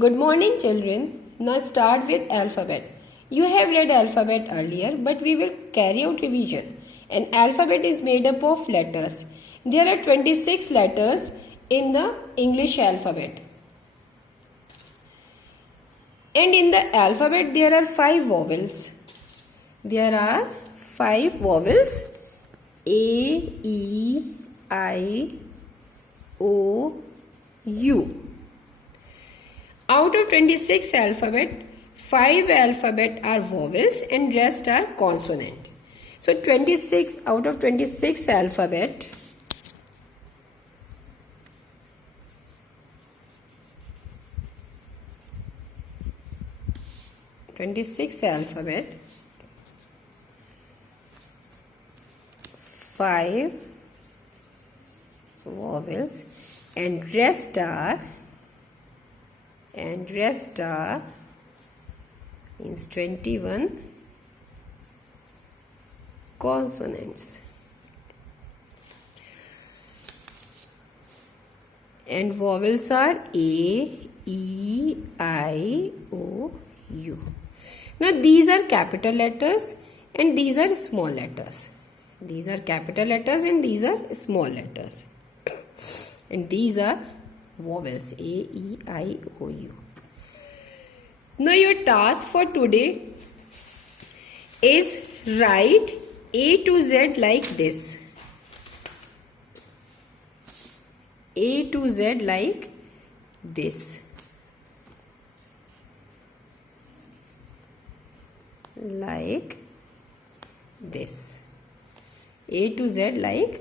Good morning, children. Now start with alphabet. You have read alphabet earlier, but we will carry out revision. An alphabet is made up of letters. There are 26 letters in the English alphabet. And in the alphabet, there are 5 vowels. There are 5 vowels. A, E, I, O, U. Out of 26 alphabet, 5 alphabet are vowels and rest are consonant. So 26 out of 26 alphabet, five vowels and rest are means 21 consonants. And vowels are A, E, I, O, U. Now these are capital letters and these are small letters. These are capital letters and these are small letters. And these are vowels A, E, I, O, U. Now your task for today is write A to Z like this. A to Z like this. Like this. A to Z like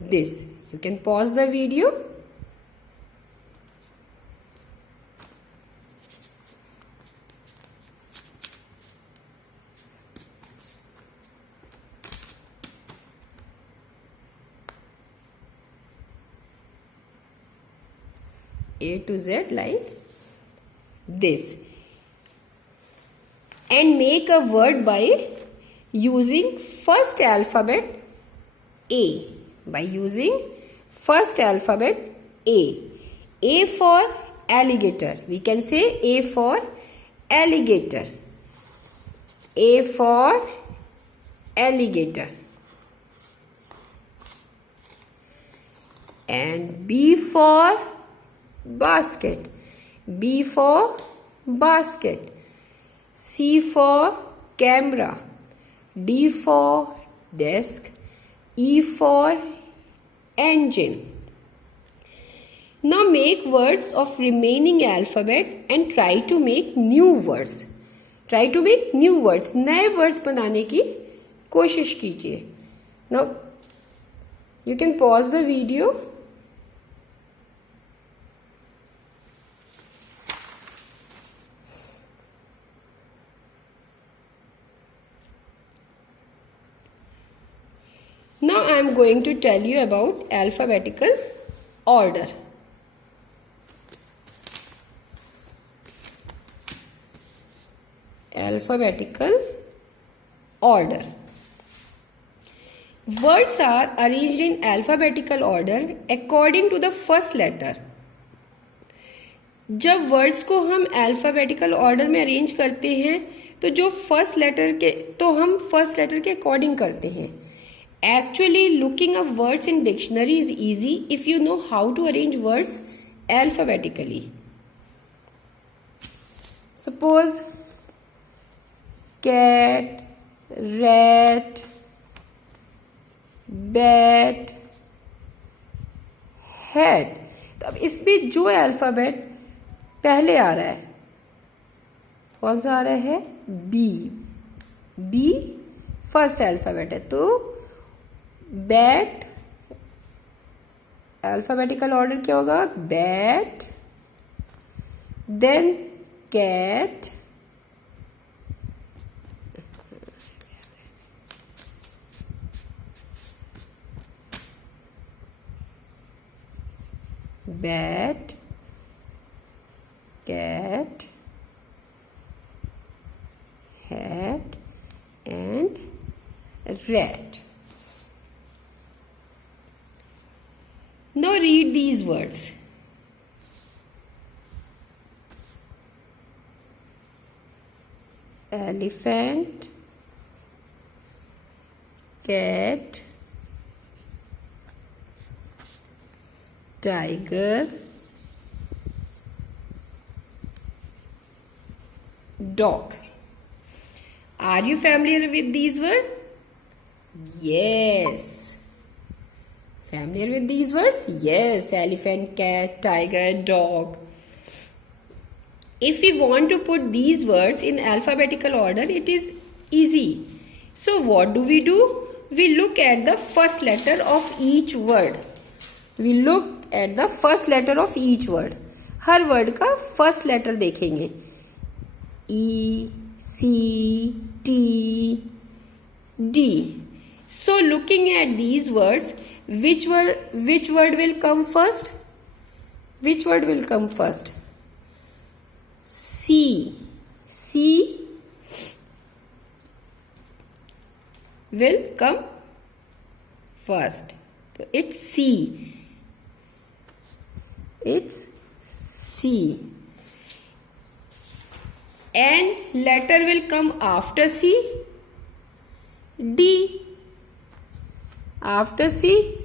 this. You can pause the video. A to Z like this. And make a word by using first alphabet A. By using first alphabet A. A for alligator. We can say A for alligator. A for alligator. And B for basket. B for basket. C for camera. D for desk. E for engine. Now make words of remaining alphabet and try to make new words. Try to make new words. नए words बनाने की कोशिश कीजिए. Now you can pause the video. Now I am going to tell you about alphabetical order. Alphabetical order. Words are arranged in alphabetical order according to the first letter. जब words को हम alphabetical order में arrange करते हैं तो जो first letter के हम फर्स्ट लेटर के अकॉर्डिंग करते हैं. Actually, looking up words in dictionary is easy if you know how to arrange words alphabetically. Suppose cat, rat, bat, hat. तो अब इसमें जो अल्फ़ाबेट पहले आ रहा है कौन सा आ रहा है? बी. बी फर्स्ट अल्फ़ाबेट है तो बैट अल्फ़ाबेटिकल ऑर्डर क्या होगा? Bat, then cat, bat, cat, hat and rat. Now read these words. elephant, cat, tiger, dog. Are you familiar with these words? Yes. Familiar with these words? Yes. Elephant, cat, tiger, dog. If we want to put these words in alphabetical order, it is easy. So what do? We look at the first letter of each word. We look at the first letter of each word. Her word का first letter देखेंगे. E, C, T, D. So looking at these words, which word will come first? Which word will come first? C. C will come first. So it's C. It's C. And letter will come after C. D. After C,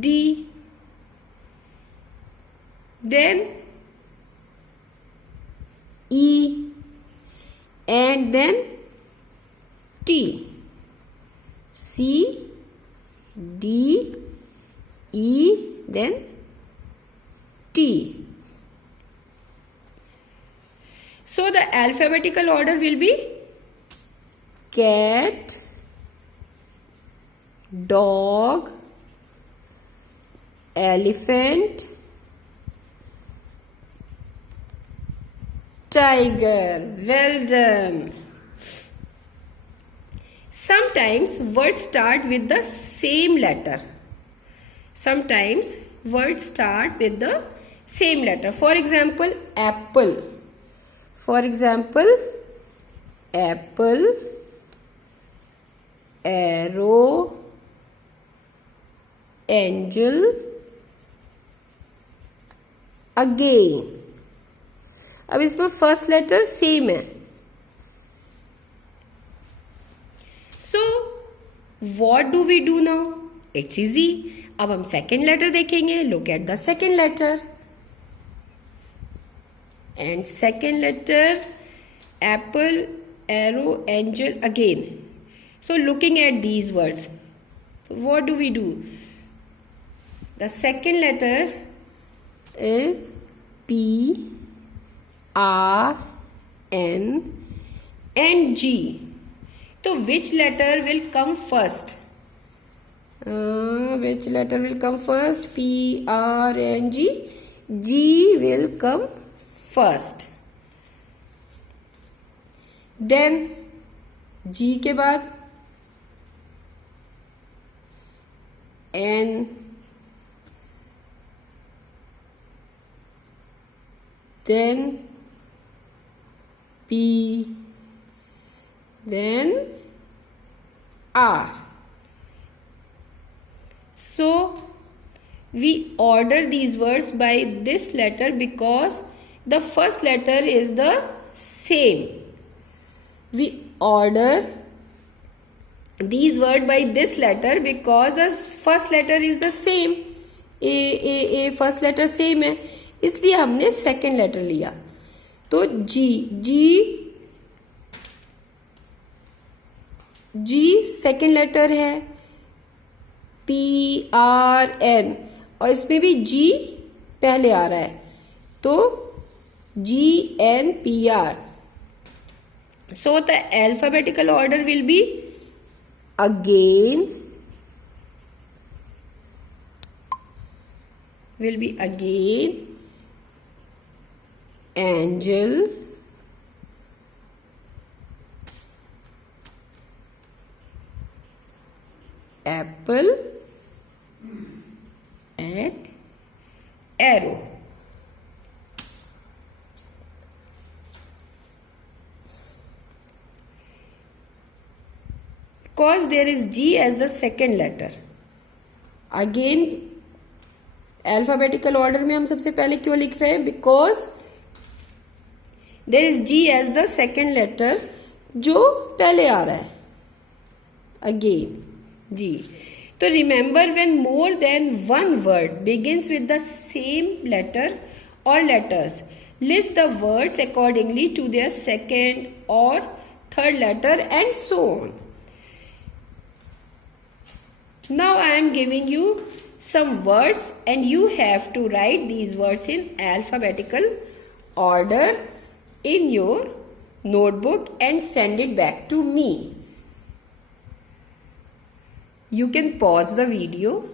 D. Then E. And then T. C, D, E, then T. So the alphabetical order will be cat, dog, elephant, tiger. Well done. Sometimes words start with the same letter. Sometimes words start with the same letter. For example, apple. For example, apple, arrow, angel, again. अब इसमें first letter same है. So what do we do now? It's easy. अब हम second letter देखेंगे. Look at the second letter. And second letter, apple, arrow, angel, again. So looking at these words, so what do? The second letter is P, R, N and G. So which letter will come first? Which letter will come first? P, R, N, G. G will come first. Then G के बाद N, then P, then R. So we order these words by this letter because the first letter is the same. We order these words by this letter because the first letter is the same. A first letter same है, इसलिए हमने second letter लिया. तो G second letter है. P, R, N और इसमें भी G पहले आ रहा है. तो G, N, P, R. So the alphabetical order will be again angel, apple and arrow. Because there is G as the second letter. Again alphabetical order में हम सबसे पहले क्यों लिख रहे हैं? Because there is G as the second letter जो पहले आ रहा है अगेन जी. तो remember when more than one word begins with the same letter or letters, list the words accordingly to their second or third letter and so on. Now I am giving you some words and you have to write these words in alphabetical order in your notebook and send it back to me. You can pause the video